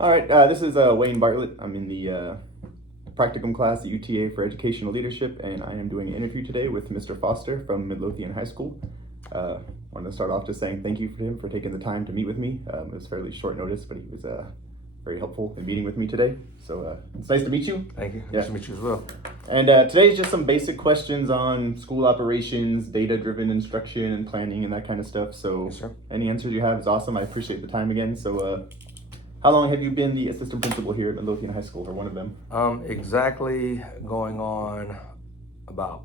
All right, this is Wayne Bartlett. I'm in the practicum class at UTA for Educational Leadership, and I am doing an interview today with Mr. Foster from Midlothian High School. Wanted to start off just saying thank you for him for taking the time to meet with me. It was fairly short notice, but he was very helpful in meeting with me today. So it's nice to meet you. Thank you. Yeah. Nice to meet you as well. And today is just some basic questions on school operations, data-driven instruction and planning and that kind of stuff. So Yes, sir. any answers you have is awesome. I appreciate the time again. So how long have you been the assistant principal here at Midlothian High School, or one of them? Exactly going on about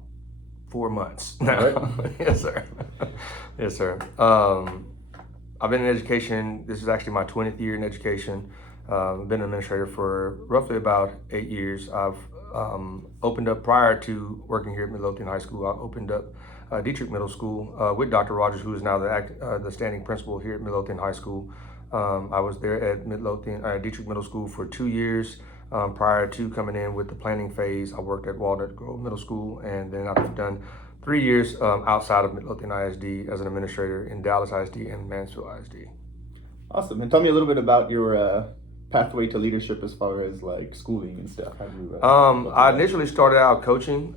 4 months now. Right. Yes, sir. Yes, sir. I've been in education. This is actually my 20th year in education. I've been an administrator for roughly about 8 years. I've opened up prior to working here at Midlothian High School. I opened up Dietrich Middle School with Dr. Rogers, who is now the standing principal here at Midlothian High School. I was there at Dietrich Middle School for 2 years. Prior to coming in with the planning phase, I worked at Walnut Grove Middle School, and then I've done 3 years outside of Midlothian ISD as an administrator in Dallas ISD and Mansfield ISD. Awesome. And tell me a little bit about your pathway to leadership as far as like schooling and stuff. How do you, I initially started out coaching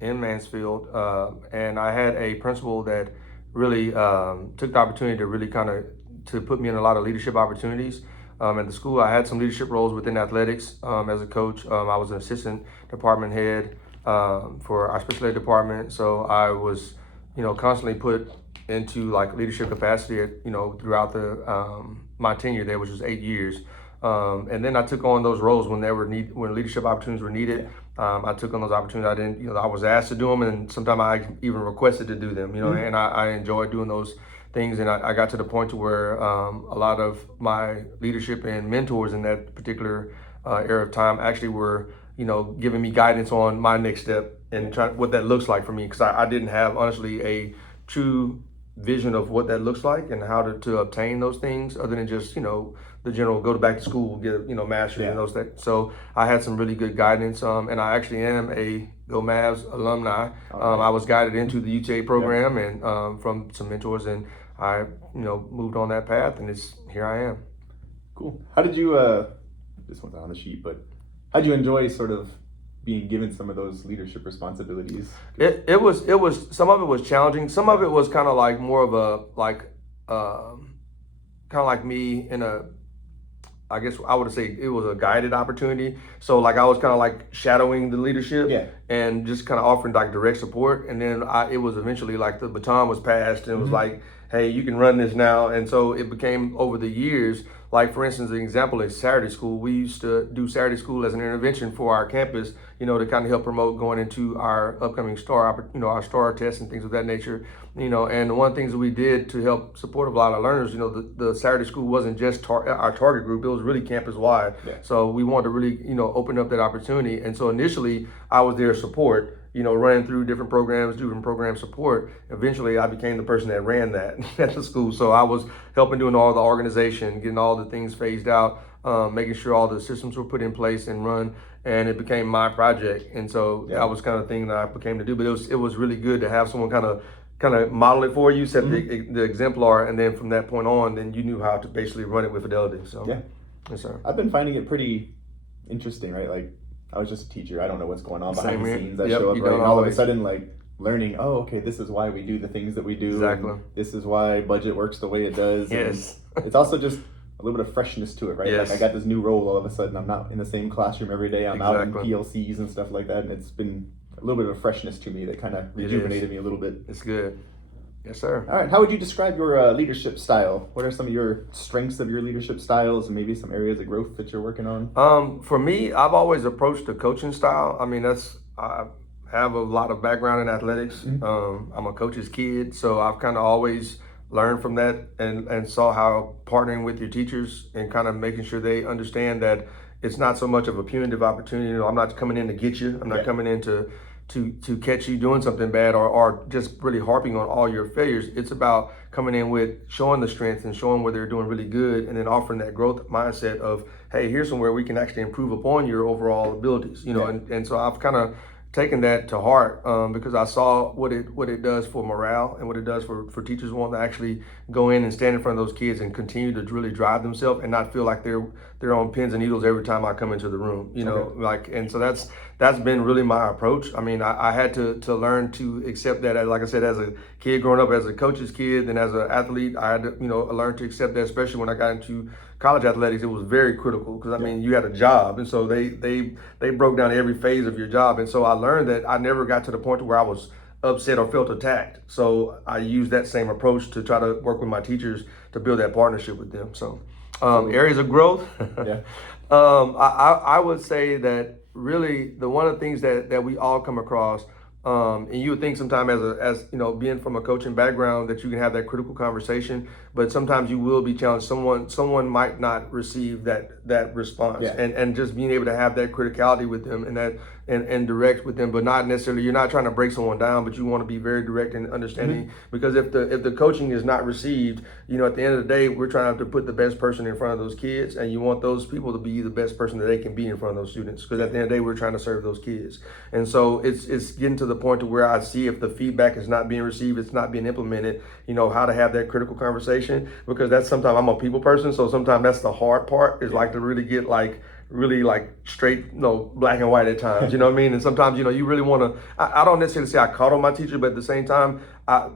in Mansfield, and I had a principal that really took the opportunity to really to put me in a lot of leadership opportunities. At the school, I had some leadership roles within athletics as a coach. I was an assistant department head for our special ed department. So I was, constantly put into like leadership capacity, throughout my tenure there, which was 8 years. And then I took on those roles when leadership opportunities were needed. I took on those opportunities. I was asked to do them, and sometimes I even requested to do them, and I enjoyed doing those things. And I got to the point to where a lot of my leadership and mentors in that particular era of time actually were, giving me guidance on my next step and what that looks like for me. Because I didn't have, honestly, a true vision of what that looks like and how to obtain those things, other than just, the general go back to school, get, master's and those things. So I had some really good guidance. And I actually am a Go Mavs alumni. I was guided into the UTA program and from some mentors, and I, moved on that path, and here I am. Cool. How did you, this one's not on the sheet, but how did you enjoy sort of being given some of those leadership responsibilities? It was, some of it was challenging. Some of it was kind of like more of a, kind of like me in I guess I would say it was a guided opportunity. So like I was kind of like shadowing the leadership and just kind of offering like direct support. And then it was eventually like the baton was passed, and it was like, hey, you can run this now. And so it became over the years, like for instance, an example is Saturday school. We used to do Saturday school as an intervention for our campus, to kind of help promote going into our upcoming our STAR tests and things of that nature. And one of the things that we did to help support a lot of learners, the Saturday school wasn't just our target group, it was really campus wide. So we wanted to really, open up that opportunity. And so initially I was their support, running through different programs, doing program support. Eventually I became the person that ran that at the school. So I was helping doing all the organization, getting all the things phased out, making sure all the systems were put in place and run, and it became my project. And so that was kind of the thing that I became to do. But it was really good to have someone kind of model it for you, set the exemplar, and then from that point on, then you knew how to basically run it with fidelity. So yes, sir. I've been finding it pretty interesting, right? Like I was just a teacher. I don't know what's going on behind the scenes. I show up, right? And all of a sudden, like learning, okay, this is why we do the things that we do. Exactly. This is why budget works the way it does. Yes. And it's also just a little bit of freshness to it, right? Yes. Like I got this new role all of a sudden. I'm not in the same classroom every day. I'm out in PLCs and stuff like that. And it's been a little bit of a freshness to me that kind of rejuvenated me a little bit. It's good. Yes, sir. All right. How would you describe your leadership style? What are some of your strengths of your leadership styles, and maybe some areas of growth that you're working on? For me, I've always approached the coaching style. I mean, I have a lot of background in athletics. I'm a coach's kid, so I've kind of always learned from that and saw how partnering with your teachers and kind of making sure they understand that it's not so much of a punitive opportunity. I'm not coming in to get you. I'm not coming in to catch you doing something bad or just really harping on all your failures. It's about coming in with showing the strengths and showing where they're doing really good, and then offering that growth mindset of, hey, here's somewhere we can actually improve upon your overall abilities, and so I've kind of taken that to heart because I saw what it does for morale and what it does for teachers wanting to actually go in and stand in front of those kids and continue to really drive themselves and not feel like they're on pins and needles every time I come into the room, you know, like, and so that's been really my approach. I mean, I had to learn to accept that, as, like I said, as a kid growing up, as a coach's kid, and as an athlete, I had to, you know, learn to accept that, especially when I got into college athletics. It was very critical because, I mean, you had a job, and so they broke down every phase of your job, and so I learned that I never got to the point where I was upset or felt attacked. So I used that same approach to try to work with my teachers to build that partnership with them. So areas of growth. Yeah. I would say that really one of the things that we all come across, and you would think sometimes as you know, being from a coaching background, that you can have that critical conversation, but sometimes you will be challenged. Someone might not receive that response, Yeah. and just being able to have that criticality with them and direct with them, but not necessarily, you're not trying to break someone down, but you want to be very direct and understanding. Because if the coaching is not received, you know, at the end of the day, we're trying to put the best person in front of those kids, and you want those people to be the best person that they can be in front of those students. Because at the end of the day, we're trying to serve those kids, and so it's getting to the point to where I see if the feedback is not being received, it's not being implemented. You know, how to have that critical conversation, because that's sometimes, I'm a people person, so sometimes that's the hard part, is like to really get really straight, you know, black and white at times, you know what I mean? And sometimes, you know, you really want to, I don't necessarily say I caught on my teacher, but at the same time,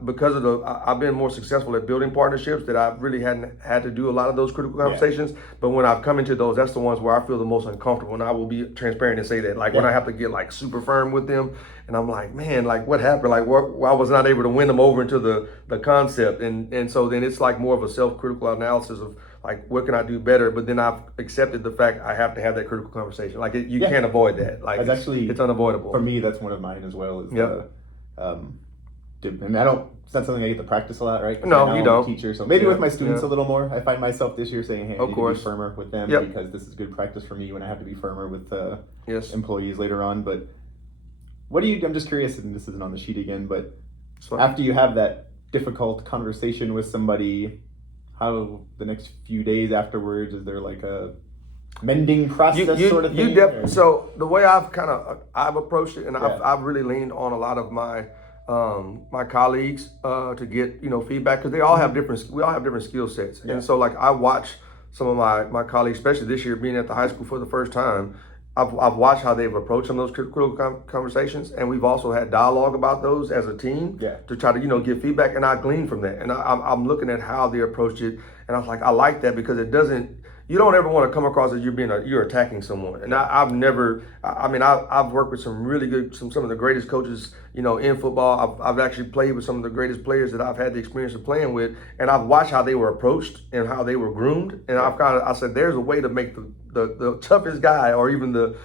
because of I've been more successful at building partnerships, that I really hadn't had to do a lot of those critical conversations. Yeah. But when I've come into those, that's the ones where I feel the most uncomfortable, and I will be transparent and say that, like, when I have to get like super firm with them, and I'm like, man, like, what happened? Like, why was not able to win them over into the concept? And so then it's like more of a self-critical analysis of, like, what can I do better? But then I've accepted the fact I have to have that critical conversation. Like, you can't avoid that. Like, it's unavoidable. For me, that's one of mine as well. Is and it's not something I get to practice a lot, right? No, you don't. I'm a teacher, so maybe with my students a little more. I find myself this year saying, hey, I need to be firmer with them because this is good practice for me when I have to be firmer with employees later on. But I'm just curious, and this isn't on the sheet again, but after you have that difficult conversation with somebody, how the next few days afterwards, is there like a mending process sort of thing? So the way I've approached it, and I've really leaned on a lot of my my colleagues to get, you know, feedback, because we all have different skill sets. And so, like, I watch some of my colleagues, especially this year being at the high school for the first time, I've watched how they've approached some of those critical conversations, and we've also had dialogue about those as a team to try to, you know, give feedback, and I glean from that. And I'm looking at how they approached it, and I was like, I like that, because you don't ever want to come across as you're attacking someone. And I've worked with some really good, some of the greatest coaches, you know, in football. I've actually played with some of the greatest players that I've had the experience of playing with, and I've watched how they were approached and how they were groomed. And I said, there's a way to make the toughest guy, or even the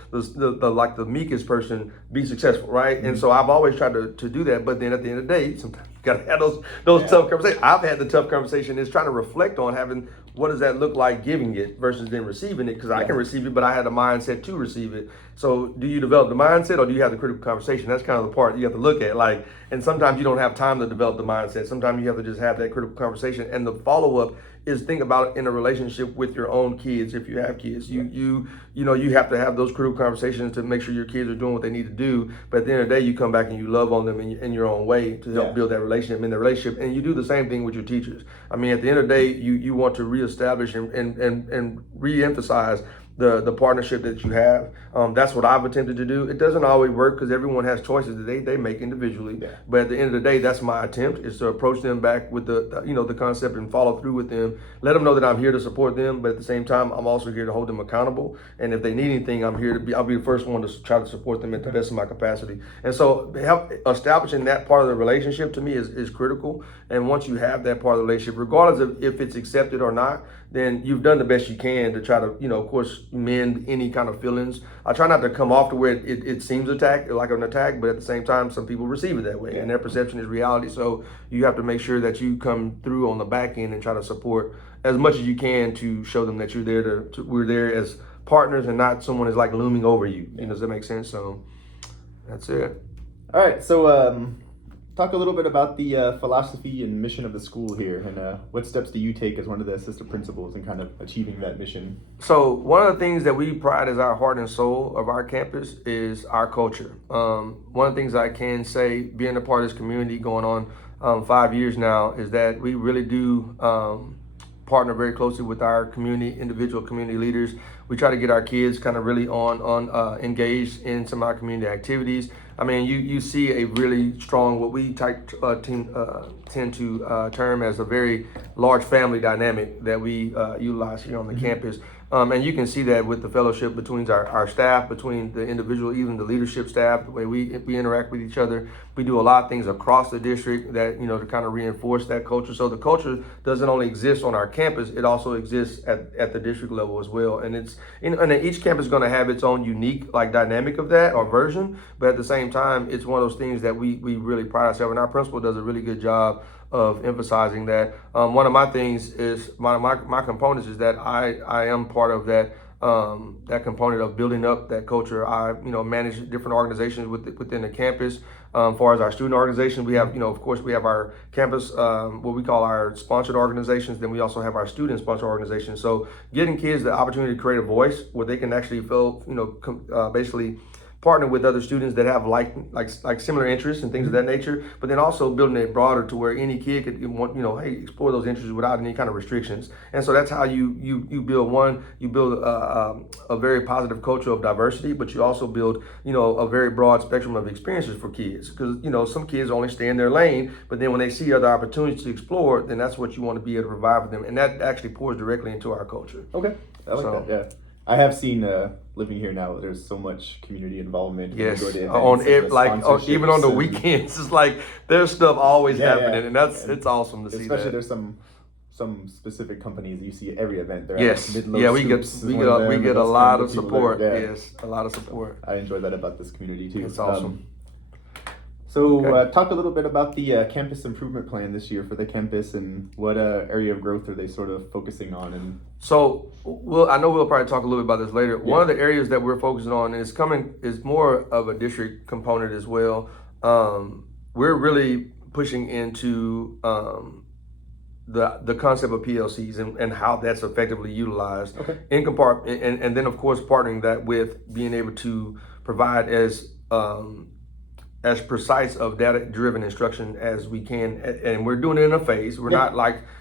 meekest person, be successful, right? Mm-hmm. And so I've always tried to do that. But then at the end of the day, sometimes you gotta have those tough conversations. I've had the tough conversation, is trying to reflect on having, what does that look like giving it versus then receiving it? Because I can receive it, but I had a mindset to receive it. So do you develop the mindset, or do you have the critical conversation? That's kind of the part you have to look at. Like, and sometimes you don't have time to develop the mindset. Sometimes you have to just have that critical conversation. And the follow-up is, think about it in a relationship with your own kids. If you have kids, you have to have those critical conversations to make sure your kids are doing what they need to do. But at the end of the day, you come back and you love on them in your own way to help build that relationship in the relationship. And you do the same thing with your teachers. I mean, at the end of the day, you want to reestablish and re-emphasize the partnership that you have. That's what I've attempted to do. It doesn't always work, because everyone has choices that they make individually. Yeah. But at the end of the day, that's my attempt, is to approach them back with the concept and follow through with them. Let them know that I'm here to support them, but at the same time, I'm also here to hold them accountable. And if they need anything, I'll be the first one to try to support them at the best of my capacity. And so establishing that part of the relationship to me is critical. And once you have that part of the relationship, regardless of if it's accepted or not, then you've done the best you can to try to, of course, mend any kind of feelings. I try not to come off to where it seems like an attack, but at the same time, some people receive it that way, and their perception is reality. So you have to make sure that you come through on the back end and try to support as much as you can to show them that you're there we're there as partners, and not someone is like looming over you. Does that make sense? So that's it. All right. So talk talk a little bit about the philosophy and mission of the school here, and what steps do you take as one of the assistant principals in kind of achieving that mission? So one of the things that we pride as our heart and soul of our campus is our culture. One of the things I can say, being a part of this community going on 5 years now, is that we really do partner very closely with our individual community leaders. We try to get our kids kind of really engaged in some of our community activities. I mean, you see a really strong, what we tend to term as a very large family dynamic that we utilize here on the campus. And you can see that with the fellowship between our staff, between the individual, even the leadership staff, the way we interact with each other. We do a lot of things across the district that, to kind of reinforce that culture. So the culture doesn't only exist on our campus, it also exists at the district level as well. And each campus is going to have its own unique dynamic of that or version. But at the same time, it's one of those things that we really pride ourselves, and our principal does a really good job of emphasizing that. One of my things is my components is that I am part of that that component of building up that culture. I manage different organizations within the campus. As far as our student organization, we have of course we have our campus what we call our sponsored organizations. Then we also have our student sponsored organizations. So getting kids the opportunity to create a voice where they can actually feel basically partner with other students that have like similar interests and things of that nature, but then also building it broader to where any kid could explore those interests without any kind of restrictions. And so that's how you build a very positive culture of diversity, but you also build a very broad spectrum of experiences for kids, because some kids only stay in their lane, but then when they see other opportunities to explore, then that's what you want to be able to provide for them, and that actually pours directly into our culture. Okay, I like that. Yeah. I have seen living here now. There's so much community involvement. Yes, even on the weekends, it's like there's stuff always happening, and it's awesome to see. Especially that. There's some specific companies you see at every event. They're yes, at we get a lot of support. Yes, a lot of support. I enjoy that about this community too. It's awesome. Talk a little bit about the campus improvement plan this year for the campus, and what area of growth are they sort of focusing on? And so, I know we'll probably talk a little bit about this later. Yeah. One of the areas that we're focusing on is more of a district component as well. We're really pushing into the concept of PLCs and how that's effectively utilized. Okay. And then of course partnering that with being able to provide as precise of data-driven instruction as we can, and we're doing it in a phase. We're not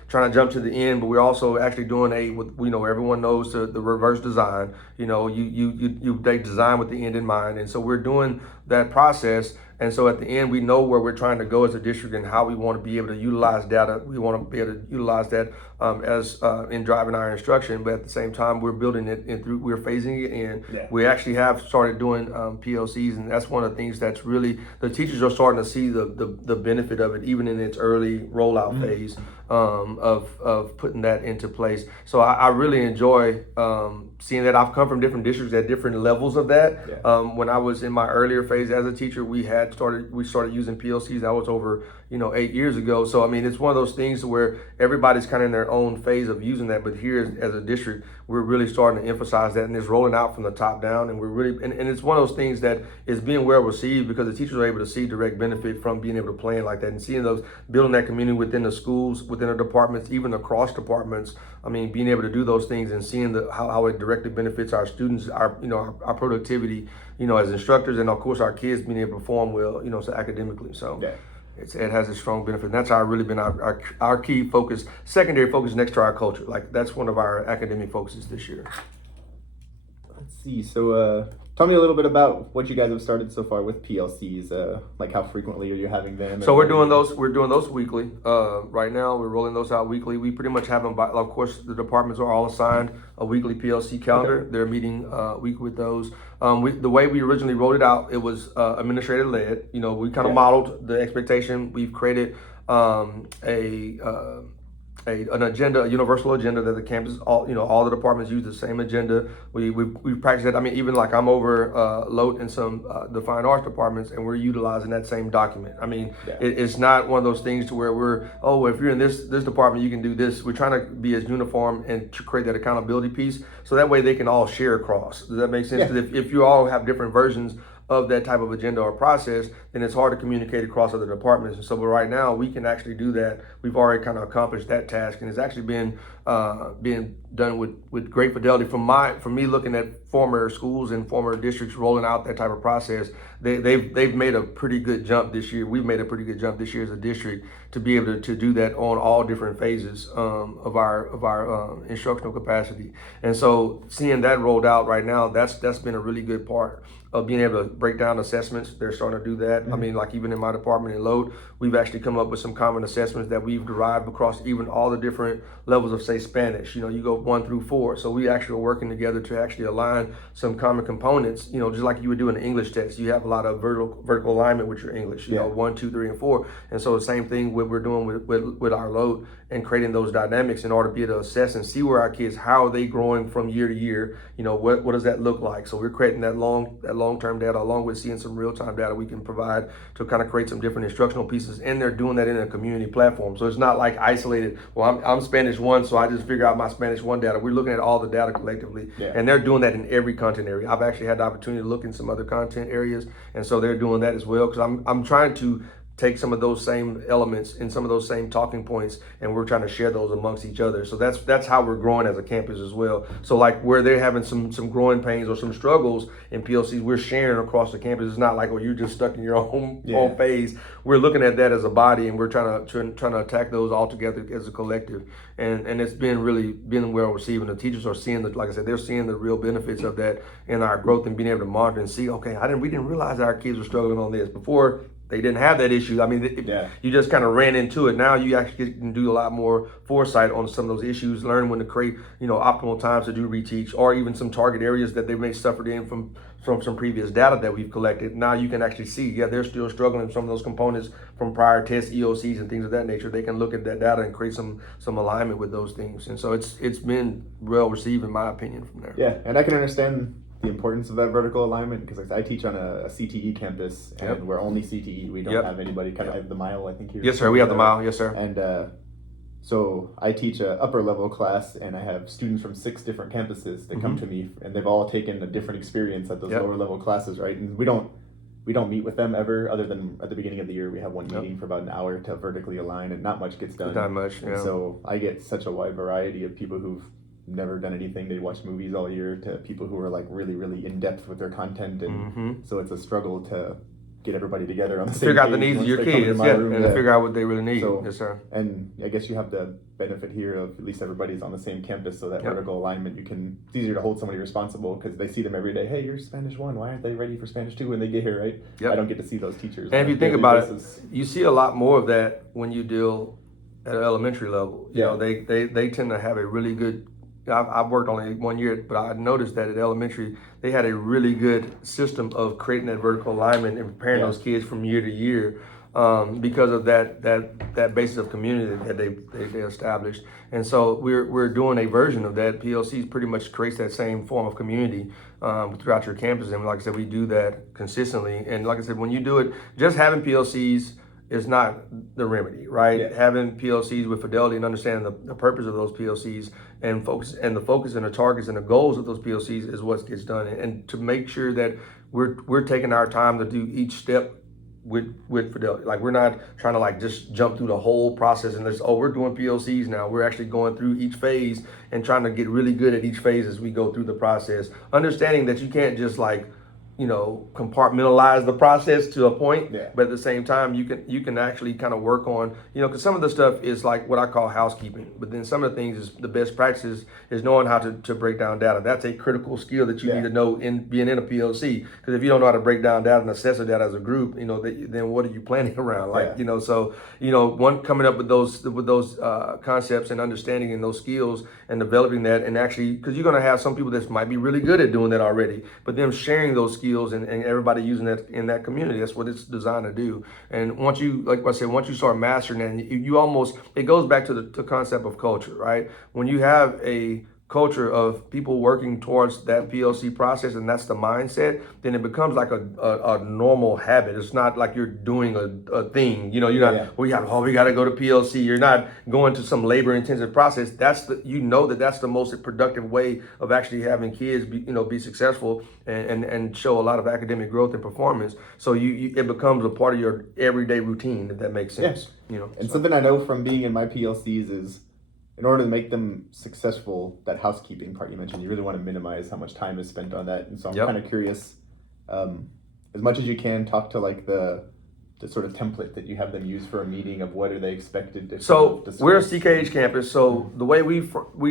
trying to jump to the end, but we're also actually doing everyone knows the reverse design. They design with the end in mind, and so we're doing that process. And so at the end, we know where we're trying to go as a district and how we want to be able to utilize data. We want to be able to utilize that as in driving our instruction, but at the same time, we're building it we're phasing it in. Yeah. We actually have started doing PLCs, and that's one of the things that's really, the teachers are starting to see the benefit of it, even in its early rollout phase of putting that into place. So I really enjoy seeing that. I've come from different districts at different levels of that. Yeah. When I was in my earlier phase as a teacher, we started using PLCs. That was over 8 years ago. So I mean, it's one of those things where everybody's kind of in their own phase of using that. But here, as a district, we're really starting to emphasize that, and it's rolling out from the top down. And we're really, and it's one of those things that is being well received because the teachers are able to see direct benefit from being able to plan like that and seeing those, building that community within the schools, within the departments, even across departments. I mean, being able to do those things and seeing how it directly benefits our students, our productivity, as instructors, and of course our kids being able to perform well, so academically. So yeah. It has a strong benefit. And that's really been our key focus, secondary focus next to our culture. Like that's one of our academic focuses this year. Let's see. So tell me a little bit about what you guys have started so far with PLCs. Like how frequently are you having them? So we're doing those weekly. Right now we're rolling those out weekly. We pretty much have them by, of course, the departments are all assigned a weekly PLC calendar. Okay. They're meeting weekly with those. The way we originally rolled it out, it was administrator led. We kind of modeled the expectation. We've created an agenda, a universal agenda that the campus, all the departments use the same agenda. We practice that. I mean, even like I'm over LOTE and some the fine arts departments, and we're utilizing that same document. I mean, it's not one of those things to where if you're in this department, you can do this. We're trying to be as uniform and to create that accountability piece, so that way they can all share across. Does that make sense? Because if you all have different versions of that type of agenda or process, then it's hard to communicate across other departments. And so, but right now we can actually do that. We've already kind of accomplished that task, and it's actually been being done with great fidelity. From me looking at former schools and former districts rolling out that type of process, they've made a pretty good jump this year. We've made a pretty good jump this year as a district to be able to do that on all different phases of our instructional capacity. And so seeing that rolled out right now, that's been a really good part of being able to break down assessments. They're starting to do that. I mean, like even in my department in Load, we've actually come up with some common assessments that we've derived across even all the different levels of, say, Spanish. You know, you go 1 through 4. So we actually are working together to actually align some common components, you know, just like you would do in an English test. You have a lot of vertical alignment with your English, you know, 1, 2, 3, and 4. And so the same thing what we're doing with our Load and creating those dynamics in order to be able to assess and see where our kids, how are they growing from year to year, you know, what does that look like? So we're creating that long-term data along with seeing some real-time data we can provide to kind of create some different instructional pieces, and they're doing that in a community platform. So it's not like isolated, well, I'm Spanish 1, so I just figure out my Spanish 1 data. We're looking at all the data collectively, and they're doing that in every content area. I've actually had the opportunity to look in some other content areas, and so they're doing that as well, because I'm trying to take some of those same elements and some of those same talking points, and we're trying to share those amongst each other. So that's how we're growing as a campus as well. So like where they're having some growing pains or some struggles in PLCs, we're sharing across the campus. It's not like, oh, you're just stuck in your own phase. We're looking at that as a body, and we're trying to attack those all together as a collective. And it's been well received. And the teachers are seeing like I said, they're seeing the real benefits of that in our growth and being able to monitor and see, okay, we didn't realize our kids were struggling on this before. They didn't have that issue. I mean, you just kind of ran into it. Now you actually can do a lot more foresight on some of those issues, learn when to create, you know, optimal times to do reteach, or even some target areas that they may suffered in from some previous data that we've collected. Now you can actually see, they're still struggling with some of those components from prior tests, EOCs, and things of that nature. They can look at that data and create some alignment with those things. And so it's been well received, in my opinion, from there. Yeah, and I can understand the importance of that vertical alignment, because I teach on a CTE campus, and we're only CTE. We don't have anybody kind of have the mile, I think. Here. Yes, sir. We have the mile. Yes, sir. And so I teach a upper level class, and I have students from 6 different campuses that come to me, and they've all taken a different experience at those lower level classes, right? And we don't meet with them ever, other than at the beginning of the year we have one meeting for about an hour to vertically align, and not much gets done. Not much. And so I get such a wide variety of people who've never done anything. They watch movies all year, to people who are like really, really in depth with their content, and so it's a struggle to get everybody together on the same figure out page the needs of your kids, room, and figure out what they really need. So, yes, sir. And I guess you have the benefit here of at least everybody's on the same campus, so that vertical alignment, it's easier to hold somebody responsible, because they see them every day. Hey, you're Spanish 1. Why aren't they ready for Spanish 2 when they get here, right? I don't get to see those teachers. And if you think about it, you see a lot more of that when you deal at an elementary level. You know, they tend to have a really good. I've worked only 1 year, but I noticed that at elementary, they had a really good system of creating that vertical alignment and preparing those kids from year to year, because of that basis of community that they established. And so we're doing a version of that. PLCs pretty much creates that same form of community throughout your campus. And like I said, we do that consistently. And like I said, when you do it, just having PLCs is not the remedy, right? Having PLCs with fidelity and understanding the purpose of those PLCs and the focus and the targets and the goals of those PLCs is what gets done. And to make sure that we're taking our time to do each step with fidelity. Like, we're not trying to like just jump through the whole process and we're doing PLCs now. We're actually going through each phase and trying to get really good at each phase as we go through the process. Understanding that you can't just like, you know, compartmentalize the process to a point, but at the same time, you can actually kind of work on, you know, because some of the stuff is like what I call housekeeping, but then some of the things is the best practices is knowing how to break down data. That's a critical skill that you need to know in being in a PLC, because if you don't know how to break down data and assess the data as a group, you know, then what are you planning around? Like, you know, so, you know, coming up with those concepts and understanding and those skills and developing that, and actually, because you're going to have some people that might be really good at doing that already, but them sharing those skills and everybody using that in that community. That's what it's designed to do. And once you, like I said, once you start mastering that, you almost, it goes back to the concept of culture, right? When you have a culture of people working towards that PLC process, and that's the mindset, then it becomes like a normal habit. It's not like you're doing a thing. You're not, we got to go to PLC. You're not going to some labor intensive process. That's that's the most productive way of actually having kids be successful and show a lot of academic growth and performance. So it becomes a part of your everyday routine, if that makes sense. And something I know from being in my PLCs is, in order to make them successful, that housekeeping part you mentioned, you really want to minimize how much time is spent on that. And so I'm kind of curious, as much as you can, talk to like the sort of template that you have them use for a meeting of what are they expected to. So we're a CKH campus. So the way we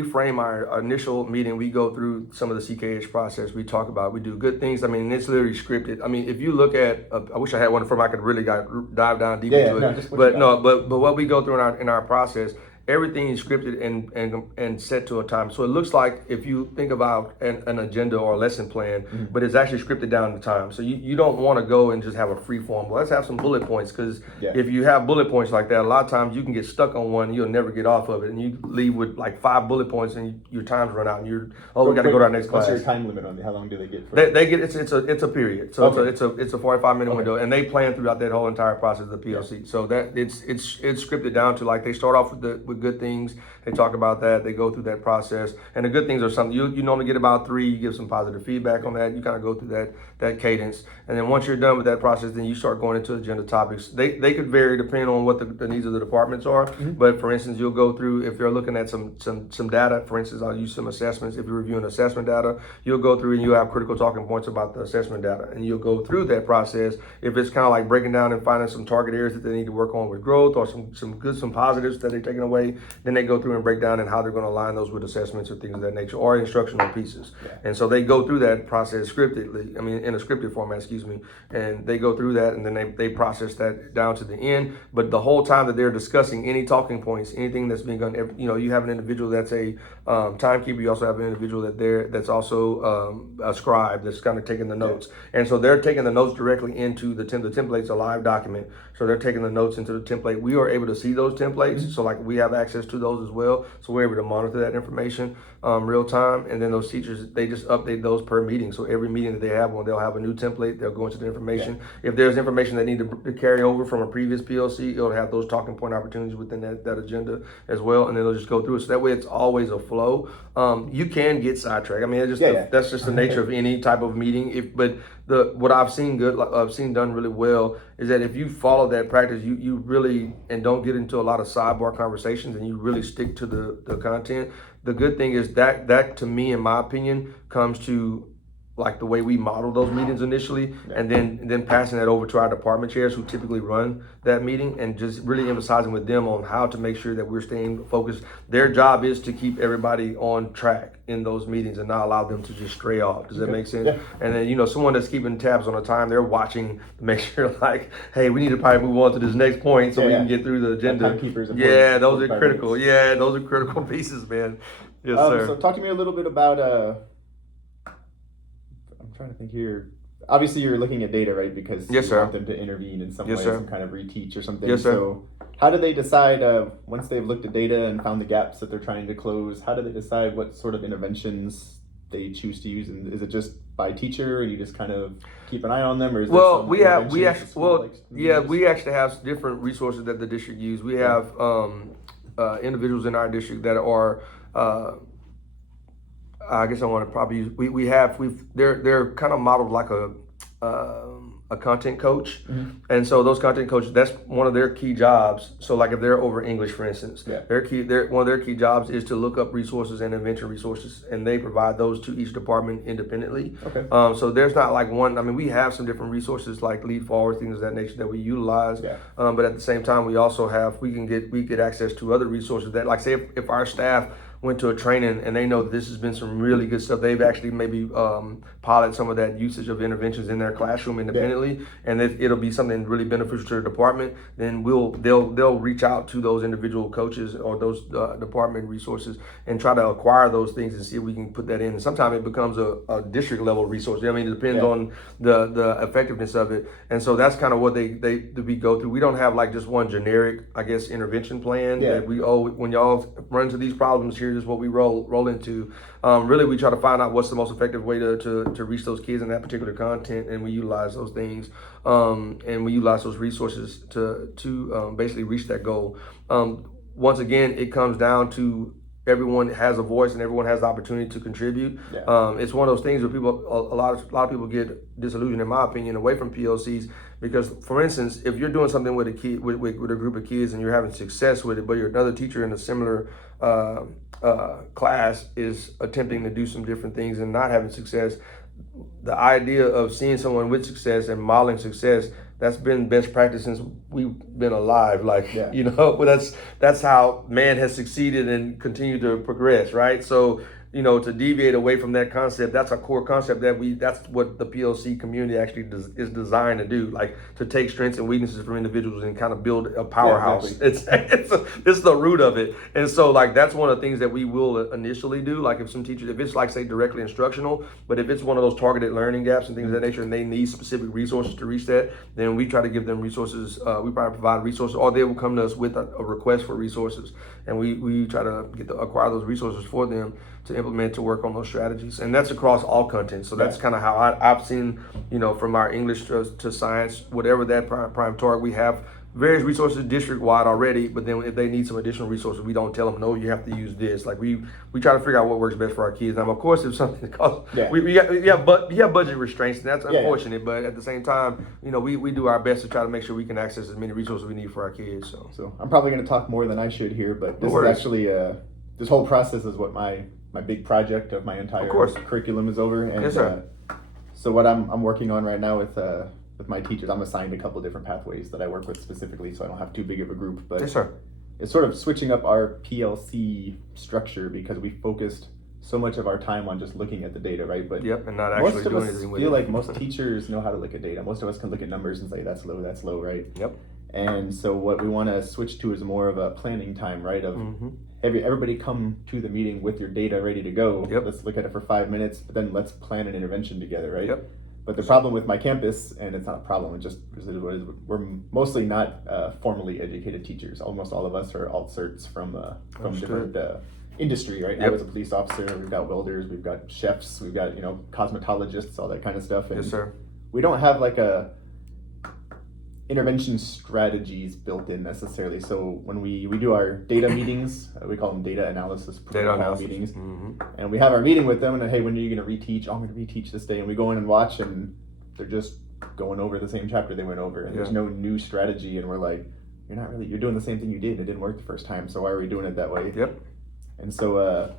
frame our initial meeting, we go through some of the CKH process. We talk about, we do good things. I mean, it's literally scripted. I mean, if you look at, I wish I had one from I could really dive down deep into it. But what we go through in our process, everything is scripted and set to a time. So it looks like if you think about an agenda or a lesson plan, but it's actually scripted down to time. So you don't want to go and just have a free form. Let's have some bullet points, because if you have bullet points like that, a lot of times you can get stuck on one, you'll never get off of it, and you leave with like 5 bullet points and your time's run out, and we got to go to our next class. What's your time limit on it? How long do they get for they get it's a period. So it's a 45-minute window, and they plan throughout that whole entire process of the PLC. So that it's scripted down to, like, they start off with good things. They talk about that. They go through that process, and the good things are something you normally get about 3. You give some positive feedback on that. You kind of go through that cadence, and then once you're done with that process, then you start going into agenda topics. They could vary depending on what the needs of the departments are. But for instance, you'll go through, if they're looking at some data. For instance, I'll use some assessments. If you're reviewing assessment data, you'll go through and you'll have critical talking points about the assessment data, and you'll go through that process. If it's kind of like breaking down and finding some target areas that they need to work on with growth, or some positives that they're taking away, then they go through and break down and how they're going to align those with assessments or things of that nature, or instructional pieces. And so they go through that process scriptedly, in a scripted format, and they go through that, and then they process that down to the end. But the whole time that they're discussing any talking points, anything that's being done, you have an individual that's a timekeeper. You also have an individual that's also a scribe that's kind of taking the notes. And so they're taking the notes directly into the template's a live document. So they're taking the notes into the template. We are able to see those templates. So like we have access to those as well. So we're able to monitor that information real time. And then those teachers, they just update those per meeting. So every meeting that they have they'll have a new template. They'll go into the information. If there's information they need to carry over from a previous PLC, it'll have those talking point opportunities within that agenda as well. And then they'll just go through it. So that way it's always a flow. You can get sidetracked. I mean, that's just the nature of any type of meeting. But what I've seen done really well is that if you follow that practice, you really, and don't get into a lot of sidebar conversations, and you really stick to the content. The good thing is that to me, in my opinion, comes to like the way we model those meetings initially, and then passing that over to our department chairs who typically run that meeting, and just really emphasizing with them on how to make sure that we're staying focused. Their job is to keep everybody on track in those meetings and not allow them to just stray off. Does that make sense? And then, someone that's keeping tabs on the time, they're watching to make sure, like, hey, we need to probably move on to this next point so we can get through the agenda. Those are critical. Those are critical pieces, man. Yes, sir. So talk to me a little bit about I'm trying to think here. Obviously, you're looking at data, right? Because you want them to intervene in some way, some kind of reteach or something. So how do they decide, once they've looked at data and found the gaps that they're trying to close, how do they decide what sort of interventions they choose to use? And is it just by teacher, and you just kind of keep an eye on them, or is we actually have different resources that the district use. We have individuals in our district that are I guess I want to probably use. They're kind of modeled like a content coach, and so those content coaches, that's one of their key jobs. So like if they're over English, for instance, one of their key jobs is to look up resources and intervention resources, and they provide those to each department independently. So there's not like one. I mean, we have some different resources like Lead Forward, things of that nature that we utilize. But at the same time, we also we get access to other resources that, like, say if our staff went to a training and they know that this has been some really good stuff, they've actually maybe pilot some of that usage of interventions in their classroom independently, and it'll be something really beneficial to the department, then they'll reach out to those individual coaches or those department resources and try to acquire those things and see if we can put that in. And sometimes it becomes a district level resource. I mean, it depends on the effectiveness of it. And so that's kind of what we go through. We don't have like just one generic, I guess, intervention plan that when y'all run into these problems, here year is what we roll into. Really, we try to find out what's the most effective way to reach those kids in that particular content, and we utilize those things, and we utilize those resources to basically reach that goal. Once again, it comes down to everyone has a voice and everyone has the opportunity to contribute. Yeah. It's one of those things where a lot of people get disillusioned, in my opinion, away from PLCs because, for instance, if you're doing something with a kid with a group of kids and you're having success with it, but you're another teacher in a similar class is attempting to do some different things and not having success, the idea of seeing someone with success and modeling success, that's been best practice since we've been alive. But that's how man has succeeded and continued to progress, right? So, to deviate away from that concept, that's a core concept that's what the PLC community actually is designed to do, like to take strengths and weaknesses from individuals and kind of build a powerhouse. Yeah, exactly. It's the root of it. And so like, that's one of the things that we will initially do. Like if it's like say directly instructional, but if it's one of those targeted learning gaps and things of that nature, and they need specific resources to reach that, then we try to give them resources. We probably provide resources, or they will come to us with a request for resources. And we try to acquire those resources for them to implement, to work on those strategies. And that's across all content. So that's kind of how I've seen, from our English to science, whatever that prime target, we have various resources district-wide already, but then if they need some additional resources, we don't tell them, no, you have to use this. Like we try to figure out what works best for our kids. Now, of course, if something costs, we have budget restraints, and that's unfortunate, but at the same time, we do our best to try to make sure we can access as many resources we need for our kids. So I'm probably going to talk more than I should here, but this is actually, this whole process is what my big project of my entire curriculum is over. And yes, sir. So what I'm working on right now with my teachers, I'm assigned a couple different pathways that I work with specifically, so I don't have too big of a group. But yes, sir. It's sort of switching up our PLC structure because we focused so much of our time on just looking at the data, right? But and not actually doing anything with it. I feel like most teachers know how to look at data. Most of us can look at numbers and say that's low, right? Yep. And so what we want to switch to is more of a planning time, right? Of everybody come to the meeting with your data ready to go. Yep. Let's look at it for 5 minutes, but then let's plan an intervention together, right? Yep. But the problem with my campus, and it's not a problem, it just is what it is, we're mostly not formally educated teachers. Almost all of us are alt certs from different industry, right? I was a police officer, we've got welders, we've got chefs, we've got, cosmetologists, all that kind of stuff. And yes, sir. We don't have like a intervention strategies built in necessarily. So when we do our data meetings, we call them data analysis meetings, and we have our meeting with them and hey, when are you going to reteach? Oh, I'm going to reteach this day, and we go in and watch, and they're just going over the same chapter they went over, and there's no new strategy, and we're like, you're doing the same thing you did, and it didn't work the first time, so why are we doing it that way? Yep. And so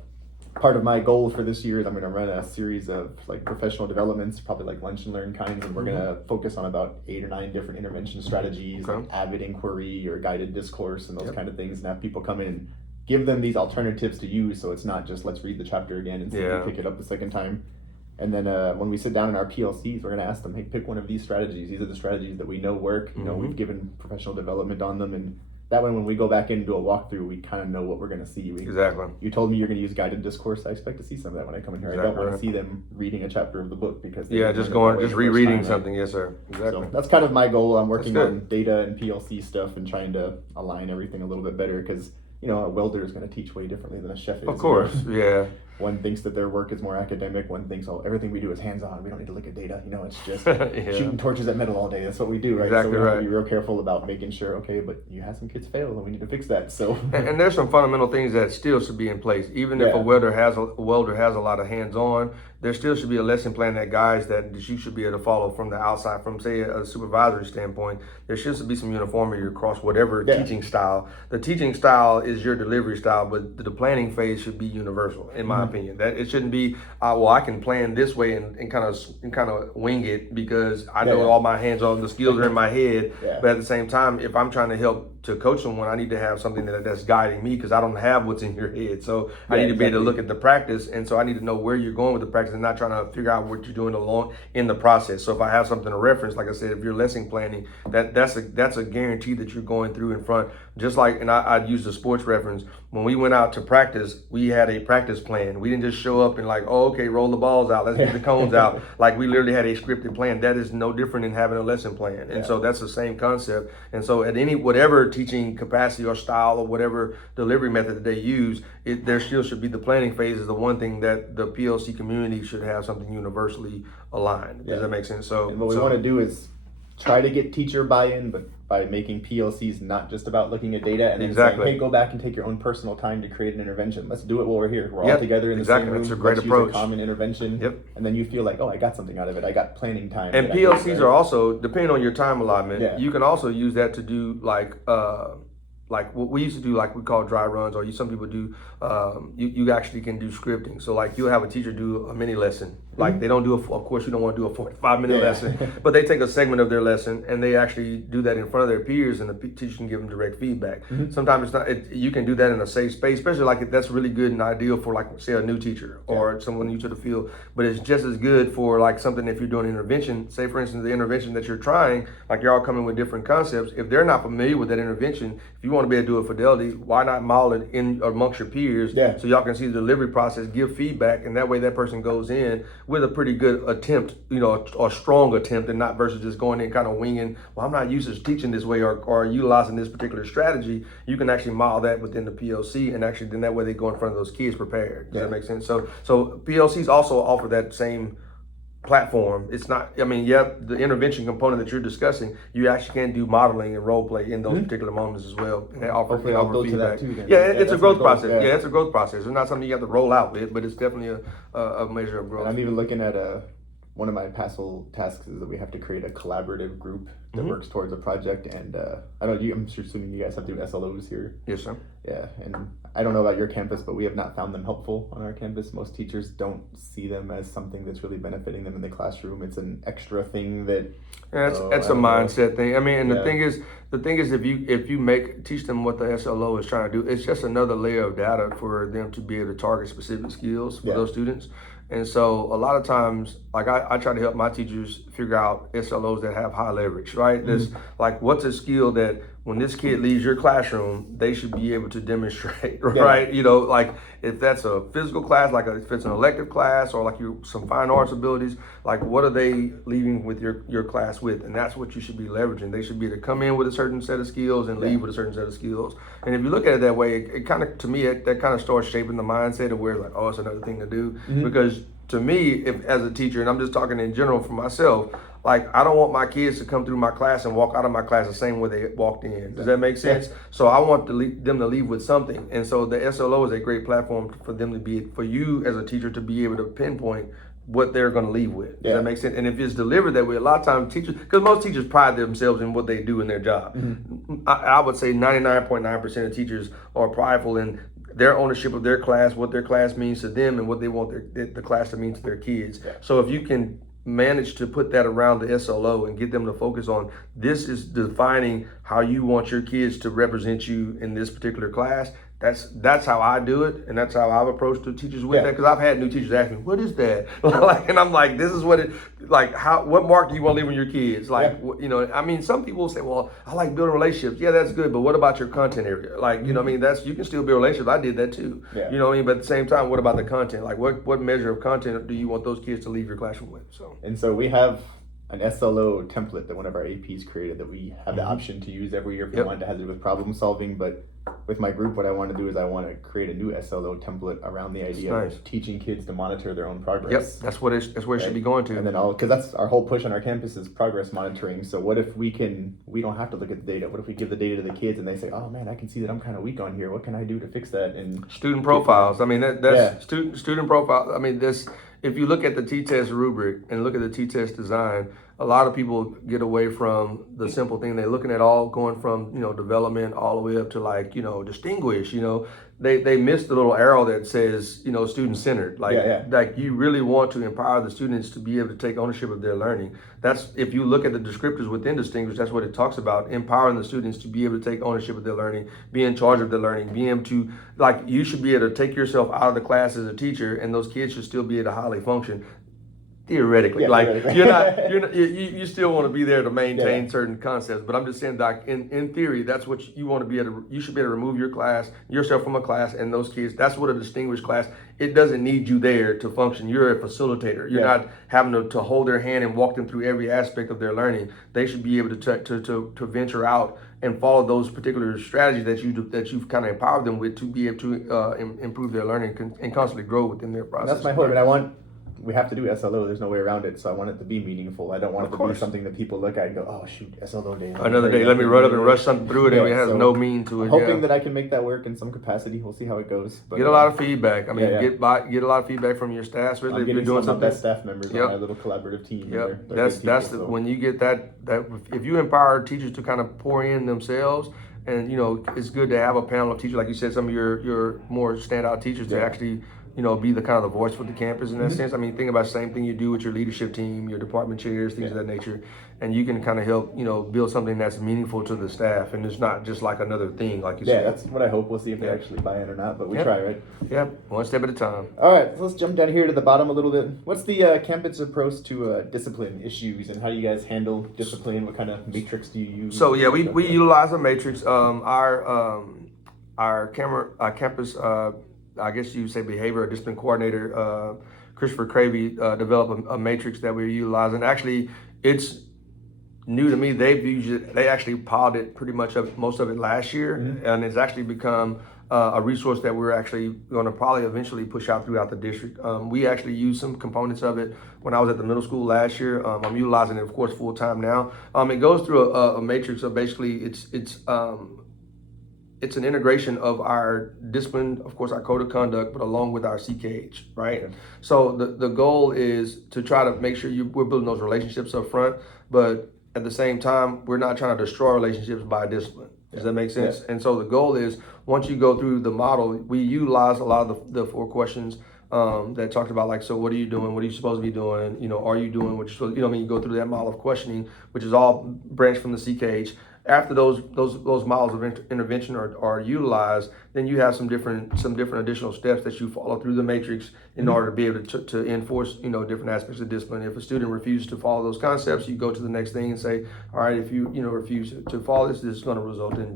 part of my goal for this year is I'm going to run a series of like professional developments, probably like lunch and learn kinds, and we're going to focus on about 8 or 9 different intervention strategies, like avid inquiry or guided discourse and those kind of things, and have people come in and give them these alternatives to use, so it's not just let's read the chapter again and pick it up the second time. And then when we sit down in our PLCs, we're going to ask them, hey, pick one of these strategies. These are the strategies that we know work. We've given professional development on them, and that way, when we go back in and do a walkthrough, we kind of know what we're going to see. Exactly. You told me you're going to use guided discourse. I expect to see some of that when I come in here. Exactly. I don't want to see them reading a chapter of the book because just rereading something. Yes, sir. Exactly. So that's kind of my goal. I'm working on data and PLC stuff and trying to align everything a little bit better because a welder is going to teach way differently than a chef is. Of course, yeah. One thinks that their work is more academic. One thinks, everything we do is hands-on. We don't need to look at data. It's just shooting torches at metal all day. That's what we do, right? Exactly. So we have to be real careful about making sure, but you had some kids fail, and we need to fix that. So and there's some fundamental things that still should be in place. Even if a welder has a lot of hands-on, there still should be a lesson plan that guides that you should be able to follow from the outside, from say a supervisory standpoint. There should be some uniformity across whatever teaching style. The teaching style is your delivery style, but the planning phase should be universal, in my opinion. That it shouldn't be, I can plan this way and kind of wing it because I know all my hands-on, the skills are in my head. But at the same time, if I'm trying to help to coach someone, I need to have something that's guiding me because I don't have what's in your head. So I need to be able to look at the practice, and so I need to know where you're going with the practice and not trying to figure out what you're doing along in the process. So if I have something to reference, like I said, if you're lesson planning, that's a guarantee that you're going through in front just like, and I'd use the sports reference. When we went out to practice, we had a practice plan. We didn't just show up and like, oh, okay, roll the balls out, let's get the cones out. Like, we literally had a scripted plan. That is no different than having a lesson plan. And so that's the same concept. And so at whatever teaching capacity or style or whatever delivery method that they use, there still should be the planning phase is the one thing that the PLC community should have something universally aligned. Does that make sense? So and what we want to do is try to get teacher buy-in, but by making PLCs not just about looking at data and then saying, hey, go back and take your own personal time to create an intervention. Let's do it while we're here. We're all together in the same room. That's a great Let's approach. Use a common intervention. And then you feel like, oh, I got something out of it. I got planning time. And PLCs are also, depending on your time allotment, you can also use that to do like what we used to do, like we call dry runs, or some people do, you actually can do scripting. So like you'll have a teacher do a mini lesson. Like they don't do of course you don't want to do a 45-minute lesson, but they take a segment of their lesson and they actually do that in front of their peers, and the teacher can give them direct feedback. Sometimes it's not, you can do that in a safe space, especially like that's really good and ideal for like say a new teacher or someone new to the field, but it's just as good for like something if you're doing intervention. Say for instance, the intervention that you're trying, like you're all coming with different concepts. If they're not familiar with that intervention, if you want to be able to do it fidelity, why not model it in amongst your peers so y'all can see the delivery process, give feedback, and that way that person goes in with a pretty good attempt, a strong attempt, and not versus just going in kind of winging, well, I'm not used to teaching this way or utilizing this particular strategy. You can actually model that within the PLC, and actually then that way they go in front of those kids prepared. Does that make sense? So PLCs also offer that same platform. It's not, the intervention component that you're discussing, you actually can do modeling and role play in those particular moments as well. And they offer feedback. It's a growth process. It's a growth process. It's not something you have to roll out with, but it's definitely a measure of growth. And I'm even looking at one of my pastoral tasks is that we have to create a collaborative group that works towards a project. And I'm sure assuming you guys have to do SLOs here. Yes, sir. Yeah, and I don't know about your campus, but we have not found them helpful on our campus. Most teachers don't see them as something that's really benefiting them in the classroom. It's an extra thing that. Yeah, that's a mindset thing. And the thing is, if you teach them what the SLO is trying to do, it's just another layer of data for them to be able to target specific skills for those students. And so a lot of times, like I try to help my teachers figure out SLOs that have high leverage, right? This like, what's a skill that when this kid leaves your classroom, they should be able to demonstrate, right? Like if that's a physical class, like if it's an elective class, or like some fine arts abilities, like what are they leaving with your class with? And that's what you should be leveraging. They should be able to come in with a certain set of skills and leave with a certain set of skills. And if you look at it that way, it kind of, to me, that kind of starts shaping the mindset of where it's like, oh, it's another thing to do. Because to me, if as a teacher, and I'm just talking in general for myself, like I don't want my kids to come through my class and walk out of my class the same way they walked in. Does that make sense? So I want them to leave with something. And so the SLO is a great platform for them for you as a teacher to be able to pinpoint what they're going to leave with. Does that make sense? And if it's delivered that way, a lot of times teachers, because most teachers pride themselves in what they do in their job. I would say 99.9% of teachers are prideful in their ownership of their class, what their class means to them, and what they want the class to mean to their kids. So if you can manage to put that around the SLO and get them to focus on, this is defining how you want your kids to represent you in this particular class. That's how I do it, and that's how I've approached the teachers with that. Because I've had new teachers ask me, "What is that?" And I'm like, "This is what it like. What mark do you want to leave on your kids?" Like, some people say, "Well, I like building relationships." Yeah, that's good, but what about your content area? Like, that's you can still build relationships. I did that too. But at the same time, what about the content? Like, what measure of content do you want those kids to leave your classroom with? So we have an SLO template that one of our APs created that we have the option to use every year if we wanted to have to do with problem solving. But with my group, what I want to do is I want to create a new SLO template around the idea of teaching kids to monitor their own progress. That's where it should be going to. And then because that's our whole push on our campus is progress monitoring. So what if we don't have to look at the data? What if we give the data to the kids and they say, oh man, I can see that I'm kind of weak on here. What can I do to fix that? And student profiles. That's student profile. If you look at the T-test rubric and look at the T-test design, a lot of people get away from the simple thing. They're looking at all going from, development all the way up to distinguish, They miss the little arrow that says, student-centered. Like you really want to empower the students to be able to take ownership of their learning. That's, if you look at the descriptors within Distinguish, that's what it talks about, empowering the students to be able to take ownership of their learning, be in charge of their learning, be able to, you should be able to take yourself out of the class as a teacher, and those kids should still be able to highly function. theoretically, Yeah, like theoretically. you still want to be there to maintain Yeah. certain concepts, but I'm just saying, Doc, in theory, that's what you want to be able to, you should be able to remove yourself from a class, and those kids, that's what a distinguished class, it doesn't need you there to function. You're a facilitator. You're Yeah. not having to hold their hand and walk them through every aspect of their learning. They should be able to venture out and follow those particular strategies that you've kind of empowered them with to be able to improve their learning and constantly grow within their process. That's my hope, and we have to do SLO. There's no way around it. So I want it to be meaningful. I don't want it to be something that people look at and go, "Oh shoot, SLO day." Another day, let me run up and rush something through it, and it has no meaning to it. I'm hoping that I can make that work in some capacity. We'll see how it goes. But, get a lot of feedback. I mean, yeah. get a lot of feedback from your staff, especially I'm if you're doing some of the something. best staff members on my little collaborative team. Yep. They're That's when you get that if you empower teachers to kind of pour in themselves. And it's good to have a panel of teachers, like you said, some of your more standout teachers to actually be the kind of the voice for the campus in that sense. I mean, think about the same thing you do with your leadership team, your department chairs, things of that nature, and you can kind of help build something that's meaningful to the staff, and it's not just like another thing, like you said. Yeah, that's what I hope. We'll see if they actually buy in or not, but we try, right? Yeah, one step at a time. All right, so let's jump down here to the bottom a little bit. What's the campus approach to discipline issues, and how do you guys handle discipline? What kind of matrix do you use? So yeah, we utilize a matrix. Our campus. I guess you would say behavior or discipline coordinator, Christopher Cravey, developed a matrix that we're utilizing. Actually, it's new to me. They've used it. They actually piloted pretty much most of it last year, and it's actually become a resource that we're actually going to probably eventually push out throughout the district. We actually used some components of it when I was at the middle school last year. I'm utilizing it, of course, full time now. It goes through a matrix of basically it's an integration of our discipline, of course, our code of conduct, but along with our CKH, right? Okay. So the goal is to try to make sure we're building those relationships up front, but at the same time, we're not trying to destroy relationships by discipline. Does that make sense? Yeah. And so the goal is, once you go through the model, we utilize a lot of the 4 questions that talked about, like, so what are you doing? What are you supposed to be doing? Are you doing what you're supposed to, you go through that model of questioning, which is all branched from the CKH. After those models of intervention are utilized, then you have some different additional steps that you follow through the matrix in order to be able to enforce different aspects of discipline. If a student refuses to follow those concepts, you go to the next thing and say, all right, if you refuse to follow this is going to result in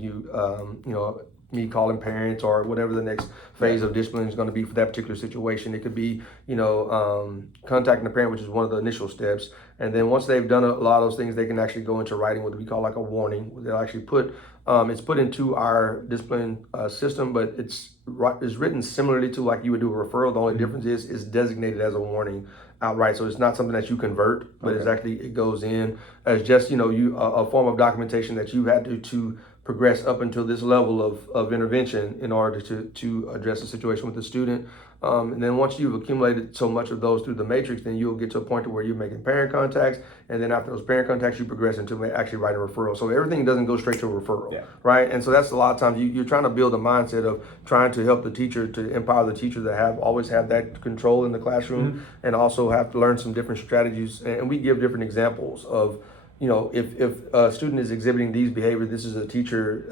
me calling parents or whatever the next phase of discipline is going to be for that particular situation. It could be, contacting the parent, which is one of the initial steps. And then once they've done a lot of those things, they can actually go into writing what we call like a warning. They'll actually it's put into our discipline system, but it's written similarly to like you would do a referral. The only difference is it's designated as a warning outright. So it's not something that you convert, but it's actually, it goes in as just, a form of documentation that you had to progress up until this level of intervention in order to address the situation with the student. And then once you've accumulated so much of those through the matrix, then you'll get to a point to where you're making parent contacts. And then after those parent contacts, you progress into actually writing a referral. So everything doesn't go straight to a referral, right? And so that's a lot of times you're trying to build a mindset of trying to help the teacher, to empower the teacher to always have that control in the classroom, and also have to learn some different strategies. And we give different examples of, if a student is exhibiting these behaviors, this is a teacher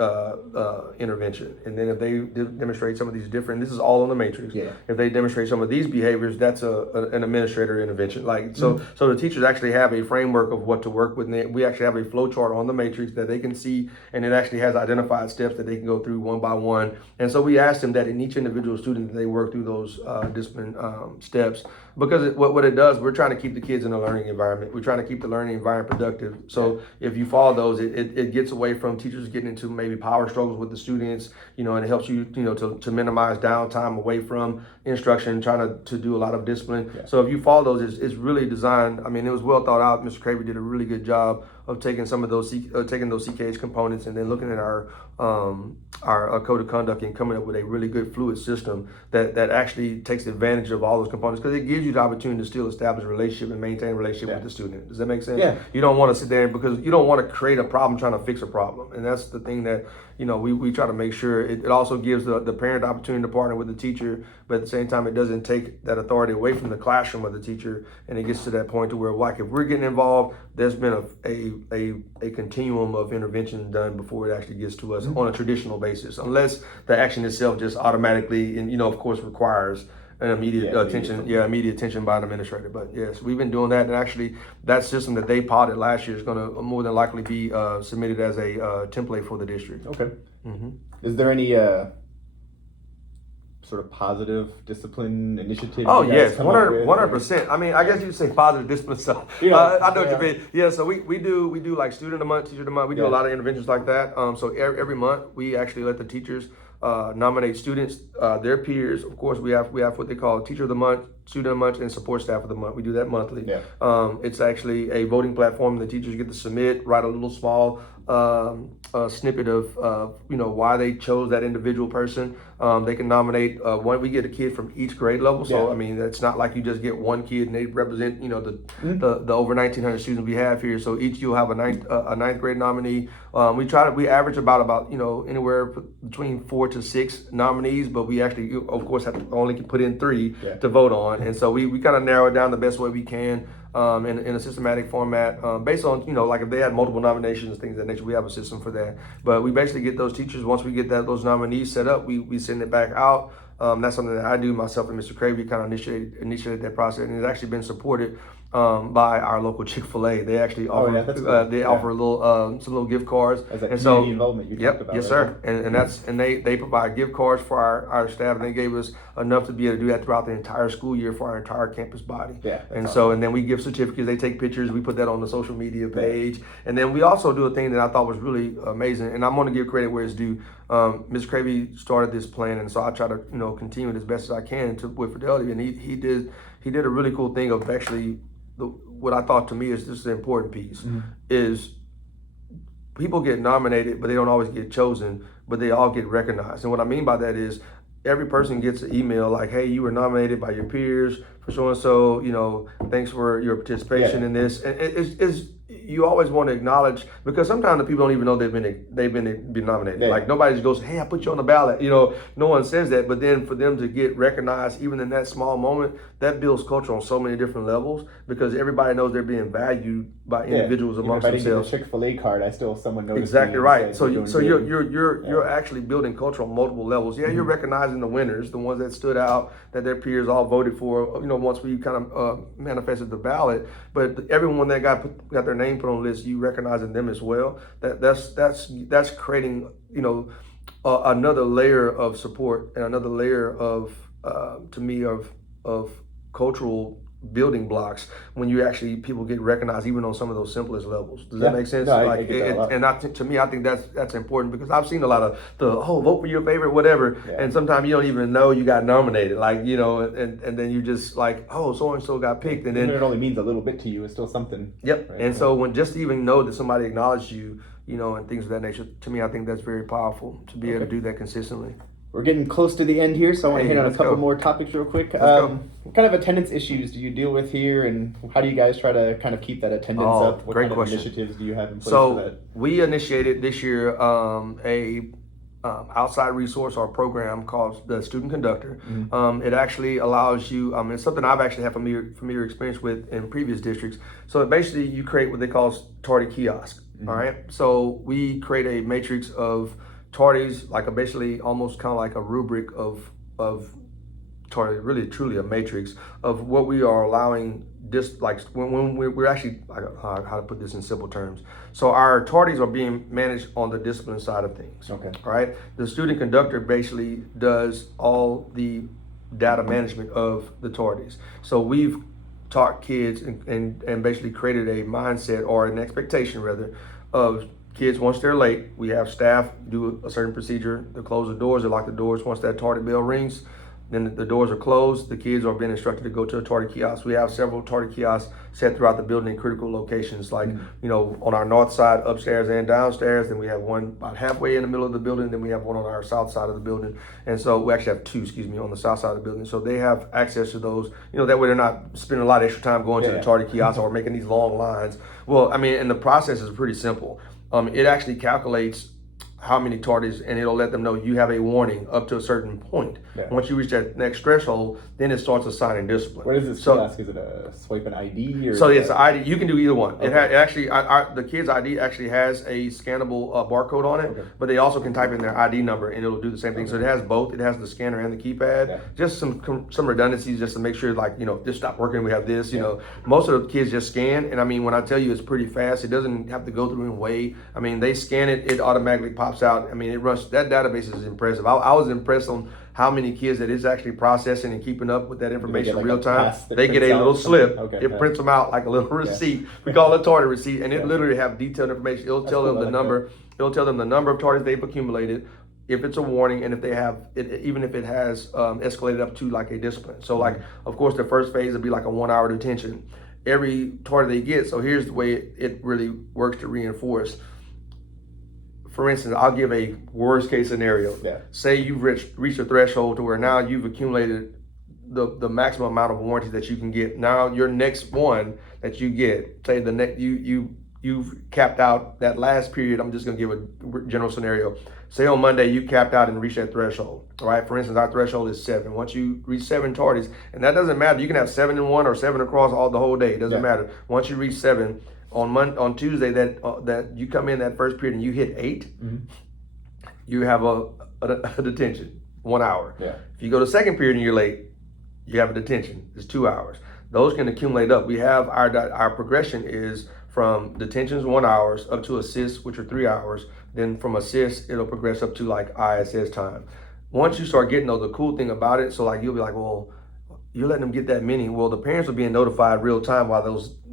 intervention. And then if they demonstrate some of these this is all on the matrix. Yeah. If they demonstrate some of these behaviors, that's an administrator intervention. So the teachers actually have a framework of what to work with. And we actually have a flow chart on the matrix that they can see, and it actually has identified steps that they can go through one by one. And so we asked them that in each individual student, they work through those discipline steps, because what it does, we're trying to keep the kids in a learning environment. We're trying to keep the learning environment productive. So if you follow those, it gets away from teachers getting into maybe power struggles with the students, and it helps you, to minimize downtime away from instruction, trying to do a lot of discipline. Yeah. So if you follow those, it's really designed. I mean, it was well thought out. Mr. Cravey did a really good job of taking some of those CKH components and then looking at our code of conduct and coming up with a really good fluid system that actually takes advantage of all those components, because it gives you the opportunity to still establish a relationship and maintain a relationship with the student. Does that make sense? Yeah. You don't want to sit there because you don't want to create a problem trying to fix a problem. And that's the thing that, we try to make sure. It also gives the parent the opportunity to partner with the teacher, but at the same time, it doesn't take that authority away from the classroom of the teacher. And it gets to that point to where, like, if we're getting involved, there's been a continuum of intervention done before it actually gets to us on a traditional basis, unless the action itself just automatically and of course requires an immediate Yeah, attention. Yeah, immediate attention by an administrator. But yes, we've been doing that, and actually, that system that they piloted last year is going to more than likely be submitted as a template for the district. Okay. Mm-hmm. Is there any sort of positive discipline initiative? Oh you guys yes, come up with, 100%. I mean, I guess you would say positive discipline stuff. Yeah, I know what yeah. you mean. Yeah, so we do like student of the month, teacher of the month. We do Yeah. a lot of interventions like that. So every month we actually let the teachers nominate students, their peers. Of course, we have what they call teacher of the month, student of the month, and support staff of the month. We do that monthly. Yeah. It's actually a voting platform. The teachers get to submit, write a little small snippet of why they chose that individual person. They can nominate one. We get a kid from each grade level, so Yeah. I mean it's not like you just get one kid and they represent the over 1,900 students we have here. So each you'll have a ninth grade nominee. We average about anywhere between 4 to 6 nominees, but we actually of course have to only put in 3 Yeah. to vote on, and so we kind of narrow it down the best way we can. In a systematic format, based on like if they had multiple nominations, things of that nature, we have a system for that. But we basically get those teachers, once we get those nominees set up, we send it back out. That's something that I do myself and Mr. Cravey kind of initiated that process, and it's actually been supported by our local Chick-fil-A. They actually offer that's cool. offer some little gift cards. As that and community involvement you talked about. Yes, right? sir. And they provide gift cards for our staff, and they gave us enough to be able to do that throughout the entire school year for our entire campus body. Yeah, and awesome. so and then we give certificates. They take pictures. We put that on the social media page, and then we also do a thing that I thought was really amazing. And I'm going to give credit where it's due. Mr. Cravey started this plan, and so I try to continue it as best as I can with fidelity. And he did a really cool thing of actually what I thought to me is this is the important piece is people get nominated, but they don't always get chosen, but they all get recognized. And what I mean by that is every person gets an email like, hey, you were nominated by your peers for so-and-so, thanks for your participation in this. And it's you always want to acknowledge, because sometimes the people don't even know they've been nominated. Yeah. Like nobody just goes, hey, I put you on the ballot. No one says that. But then for them to get recognized, even in that small moment, that builds culture on so many different levels, because everybody knows they're being valued by individuals amongst themselves. themselves. If I didn't get a Chick-fil-A card, I still someone noticed. Exactly right. So you're you're actually building culture on multiple levels. Yeah, you're recognizing the winners, the ones that stood out, that their peers all voted for. Once we kind of manifested the ballot, but everyone that got their name put on the list, you recognizing them as well. That's creating another layer of support and another layer of to me of cultural building blocks when people get recognized even on some of those simplest levels. Does that make sense? No, I get that a lot. And to me, I think that's important, because I've seen a lot of vote for your favorite whatever, and sometimes you don't even know you got nominated, and then you just like, so and so got picked, and then it only means a little bit to you. It's still something. Yep. Right? And so when just to even know that somebody acknowledged you, and things of that nature, to me, I think that's very powerful to be able to do that consistently. We're getting close to the end here, so I want to hit on a couple go. more topics real quick. Go. What kind of attendance issues do you deal with here, and how do you guys try to kind of keep that attendance up? What great kind question. of initiatives do you have in place for that? So we initiated this year a outside resource or program called the Student Conductor. It actually allows you, it's something I've actually had familiar experience with in previous districts. So basically you create what they call tardy kiosk. All right. So we create a matrix of tardies, like basically almost kind of like a rubric of tardy, really truly a matrix of what we are allowing. Just like when we're actually, how to put this in simple terms. So our tardies are being managed on the discipline side of things. Okay. Right. The student conductor basically does all the data management of the tardies. So we've taught kids and basically created a mindset, or an expectation rather, of kids, once they're late, we have staff do a certain procedure. They close the doors, they lock the doors. Once that tardy bell rings, then the doors are closed. The kids are being instructed to go to a tardy kiosk. We have several tardy kiosks set throughout the building in critical locations, like on our north side, upstairs and downstairs. Then we have one about halfway in the middle of the building. Then we have one on our south side of the building. And so we actually have 2, on the south side of the building. So they have access to those. That way they're not spending a lot of extra time going to the tardy kiosk or making these long lines. Well, and the process is pretty simple. It actually calculates how many tardies, and it'll let them know you have a warning up to a certain point. Yeah. Once you reach that next threshold, then it starts assigning discipline. What is this So, kiosk? Is it a swipe an ID or? so it's an ID. You can do either one. Okay. It actually, the kid's ID actually has a scannable barcode on it, Okay. but they also can type in their ID number and it'll do the same thing. So it has both. It has the scanner and the keypad. Yeah. Just some redundancies, just to make sure, like, you know, this stopped working. We have this. You know, most of the kids just scan, and I mean, when I tell you it's pretty fast, it doesn't have to go through and wait. I mean, they scan it, it automatically pops out. I mean, it runs. That database is impressive. I was impressed on how many kids that is actually processing and keeping up with that information in real time. They get a little slip. It prints them out like a little receipt. We call it a tardy receipt, and it literally have detailed information. It'll tell them the number. It'll tell them the number of tardies they've accumulated, if it's a warning, and if they have it, even if it has escalated up to like a discipline. So like, of course, the first phase would be like a 1 hour detention. Every tardy they get. So here's the way it really works to reinforce. For instance, I'll give a worst case scenario. Yeah. Say you've reached a threshold to where now you've accumulated the maximum amount of warranties that you can get. Now your next one that you get, say the next you've capped out that last period. I'm just gonna give a general scenario. Say on Monday you capped out and reached that threshold. All right. For instance, our threshold is 7. Once you reach 7 tardies, and that doesn't matter. You can have 7 in one or 7 across the whole day. It doesn't matter. Once you reach 7. On Tuesday that you come in that first period and you hit 8, you have a detention, 1 hour. Yeah. If you go to second period and you're late, you have a detention. It's 2 hours. Those can accumulate up. We have our progression is from detentions 1 hour up to assists, which are 3 hours. Then from assists, it'll progress up to like ISS time. Once you start getting those, the cool thing about it, so like you'll be like, well, you're letting them get that many. Well, the parents are being notified real time while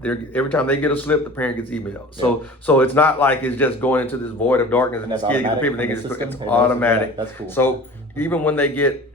every time they get a slip, the parent gets emailed. So it's not like it's just going into this void of darkness and this kid gets the paper. It's automatic. That's cool. So even when they get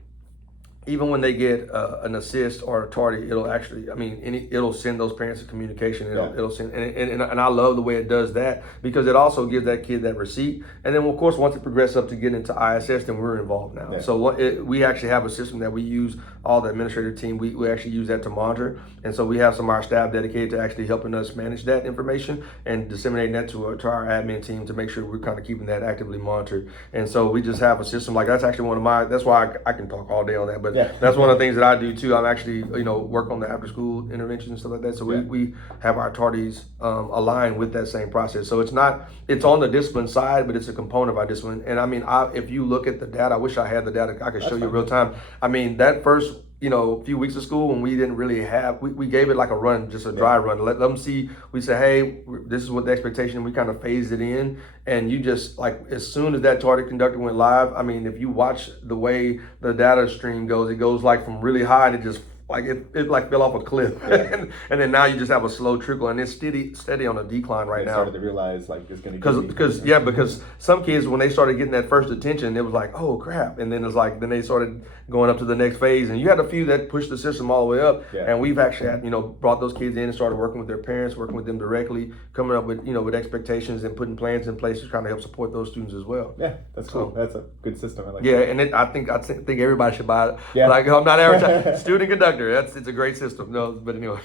an assist or a tardy, it'll actually, I mean, it'll send those parents a communication. It'll send, and I love the way it does that, because it also gives that kid that receipt. And then, of course, once it progresses up to get into ISS, then we're involved now. Yeah. So we actually have a system that we use. All the administrative team, we actually use that to monitor. And so we have some of our staff dedicated to actually helping us manage that information and disseminating that to our admin team to make sure we're kind of keeping that actively monitored. And so we just have a system like that's actually one of that's why I can talk all day on that. But that's one of the things that I do too. I'm actually, work on the after school intervention and stuff like that. So we have our tardies aligned with that same process. So it's on the discipline side, but it's a component of our discipline. And I mean, if you look at the data, I wish I had the data I could show you real time. I mean, that first few weeks of school when we didn't really have, we gave it like a run, just a dry run, let them see. We said, hey, this is what the expectation, we kind of phased it in. And you just, like, as soon as that tardy conductor went live, I mean, if you watch the way the data stream goes, it goes like from really high to just like it like fell off a cliff. And then now you just have a slow trickle, and it's steady on a decline right now. Started to realize like it's going to because some kids, when they started getting that first detention, it was like, oh crap, and then it's like then they started going up to the next phase, and you had a few that pushed the system all the way up. And we've actually had, brought those kids in and started working with their parents, working with them directly, coming up with with expectations and putting plans in place to kind of help support those students as well. Yeah, that's cool. That's a good system. I like. Yeah, and I think everybody should buy it. Yeah. Like, I'm not advertising. Student conductor. It's a great system. No, but anyway.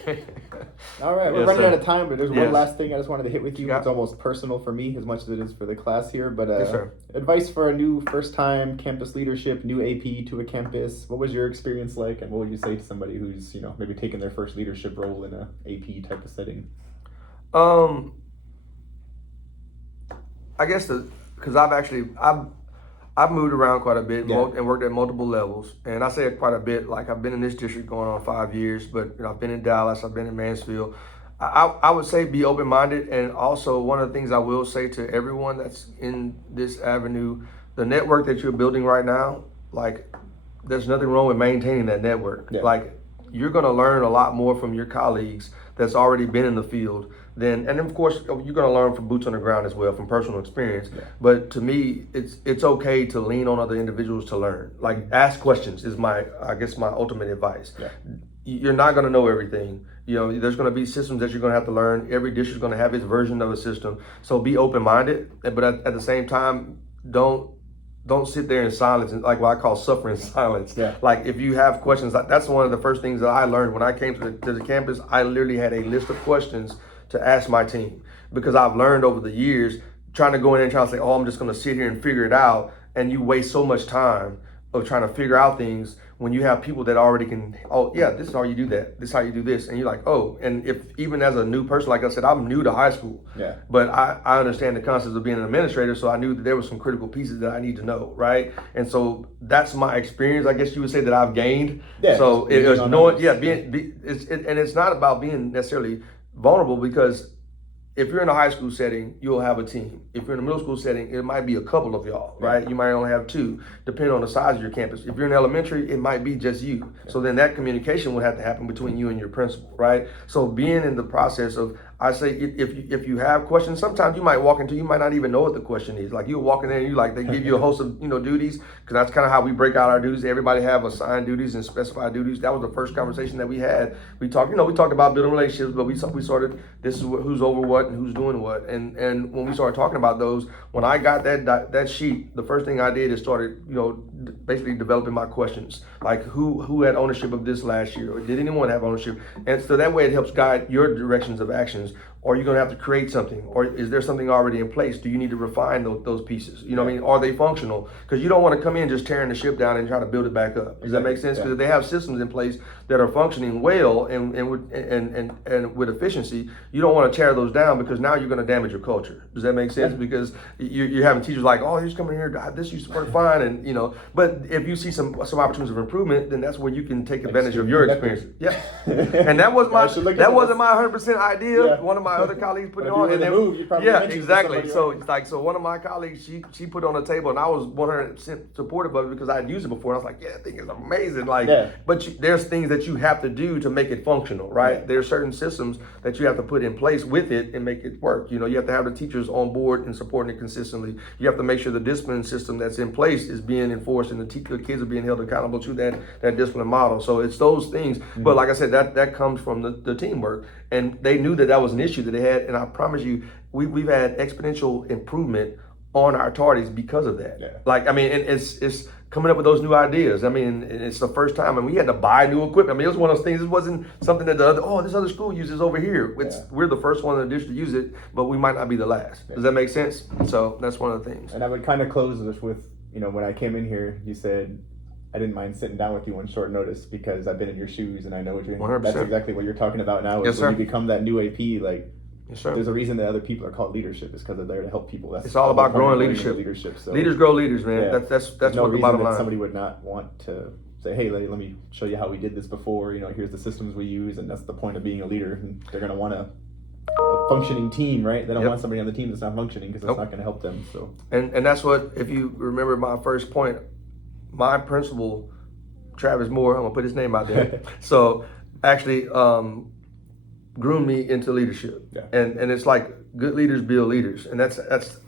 All right, we're running out of time, but there's one last thing I just wanted to hit with you. It's almost personal for me as much as it is for the class here. But advice for a new first-time campus leadership, new AP to a campus. What was your experience like, and what would you say to somebody who's maybe taking their first leadership role in a AP type of setting? I guess because I've moved around quite a bit and worked at multiple levels. And I say it quite a bit, like I've been in this district going on 5 years, but I've been in Dallas, I've been in Mansfield. I would say be open-minded. And also one of the things I will say to everyone that's in this avenue, the network that you're building right now, like there's nothing wrong with maintaining that network. Yeah. Like you're gonna learn a lot more from your colleagues that's already been in the field and then of course you're going to learn from boots on the ground as well, from personal experience. But to me, it's okay to lean on other individuals to learn. Like ask questions is my ultimate advice. You're not going to know everything. There's going to be systems that you're going to have to learn. Every district's going to have its version of a system. So be open-minded, but at the same time, don't sit there in silence and like what I call suffering silence. Like if you have questions, that's one of the first things that I learned when I came to the campus. I literally had a list of questions to ask my team, because I've learned over the years trying to go in and trying to say, oh, I'm just going to sit here and figure it out. And you waste so much time of trying to figure out things when you have people that already can, oh yeah, this is how you do that, this is how you do this, and you're like, oh, and if even as a new person, like I said, I'm new to high school, Yeah. but I understand the concepts of being an administrator, so I knew that there were some critical pieces that I need to know, right? And so that's my experience, I guess you would say, that I've gained. Yeah, so just it's being on knowing, others. yeah, and it's not about being necessarily vulnerable, because if you're in a high school setting, you'll have a team. If you're in a middle school setting, it might be a couple of y'all, right? You might only have two, depending on the size of your campus. If you're in elementary, it might be just you. So then that communication would have to happen between you and your principal, right? So being in the process of, I say, if you have questions, sometimes you might walk into, you might not even know what the question is. Like you're walking in and you like, they give you a host of, duties, because that's kind of how we break out our duties. Everybody have assigned duties and specified duties. That was the first conversation that we had. We talked, we talked about building relationships, but we started, this is who's over what and who's doing what. And when we started talking about those, when I got that sheet, the first thing I did is started, basically developing my questions. Like who had ownership of this last year? Or did anyone have ownership? And so that way it helps guide your directions of actions. Or you're going to have to create something, or is there something already in place? Do you need to refine those pieces? You know what I mean? Are they functional? Because you don't want to come in just tearing the ship down and try to build it back up. Does that make sense? Because if they have systems in place that are functioning well and with efficiency, you don't want to tear those down, because now you're going to damage your culture. Does that make sense? Because you're having teachers like, oh, he's coming here, this used to work fine, and but if you see some opportunities of improvement, then that's where you can take advantage of your experience. Yeah, and that wasn't my 100% idea. Yeah. One of my other colleagues put it If on, you and then move, you probably yeah, mentioned exactly. to So somebody, so one of my colleagues, she put it on the table, and I was 100% supportive of it because I'd used it before. And I was like, yeah, that thing is amazing. Like, but there's things that you have to do to make it functional, right? Yeah. There's certain systems that you have to put in place with it and make it work. You have to have the teachers on board and supporting it consistently. You have to make sure the discipline system that's in place is being enforced, and the kids are being held accountable to that discipline model. So it's those things. Mm-hmm. But like I said, that comes from the teamwork, and they knew that was an issue that they had. And I promise you, we've had exponential improvement on our tardies because of that. Yeah. Like, I mean, and it's coming up with those new ideas. I mean, it's the first time, and we had to buy new equipment. I mean, it was one of those things. It wasn't something that this other school uses over here. We're the first one in the district to use it, but we might not be the last. Does that make sense? So that's one of the things. And I would kind of close this with, when I came in here, you said, I didn't mind sitting down with you on short notice because I've been in your shoes and I know what you're. 100%. That's exactly what you're talking about now. Yes, when sir. you become that new AP, like. Yes, sir. There's a reason that other people are called leadership, is because they're there to help people. It's all about growing leadership. So leaders grow leaders, man. Yeah. That's no what the bottom that line. Somebody would not want to say, hey, let me show you how we did this before. Here's the systems we use, and that's the point of being a leader. And they're going to want a functioning team, right? They don't want somebody on the team that's not functioning, because it's not going to help them. So and that's what, if you remember my first point, my principal, Travis Moore, I'm gonna put his name out there. So actually groomed me into leadership. Yeah. And it's like, good leaders build leaders, and that's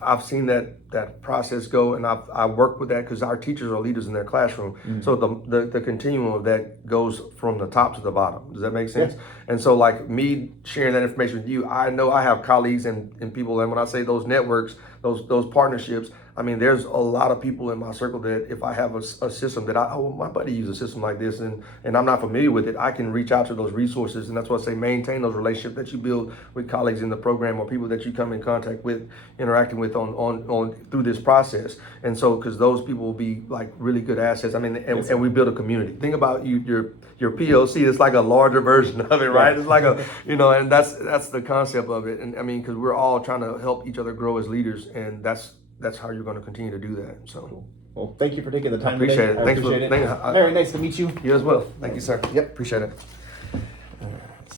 I've seen that process go, and I work with that because our teachers are leaders in their classroom. Mm-hmm. So the continuum of that goes from the top to the bottom. Does that make sense? Yeah. And so, like, me sharing that information with you, I know I have colleagues and people, and when I say those networks, those partnerships, I mean, there's a lot of people in my circle that if I have a system that my buddy uses a system like this, and I'm not familiar with it, I can reach out to those resources. And that's why I say maintain those relationships that you build with colleagues in the program or people that you come in contact with, interacting with on through this process. And so, because those people will be like really good assets. I mean, and we build a community. Think about your POC. It's like a larger version of it, right? It's like a, and that's the concept of it. And I mean, because we're all trying to help each other grow as leaders, and that's how you're going to continue to do that. So, cool. Well, thank you for taking the time. I appreciate it. Very nice to meet you. You as well. Thank you, sir. Yep, appreciate it.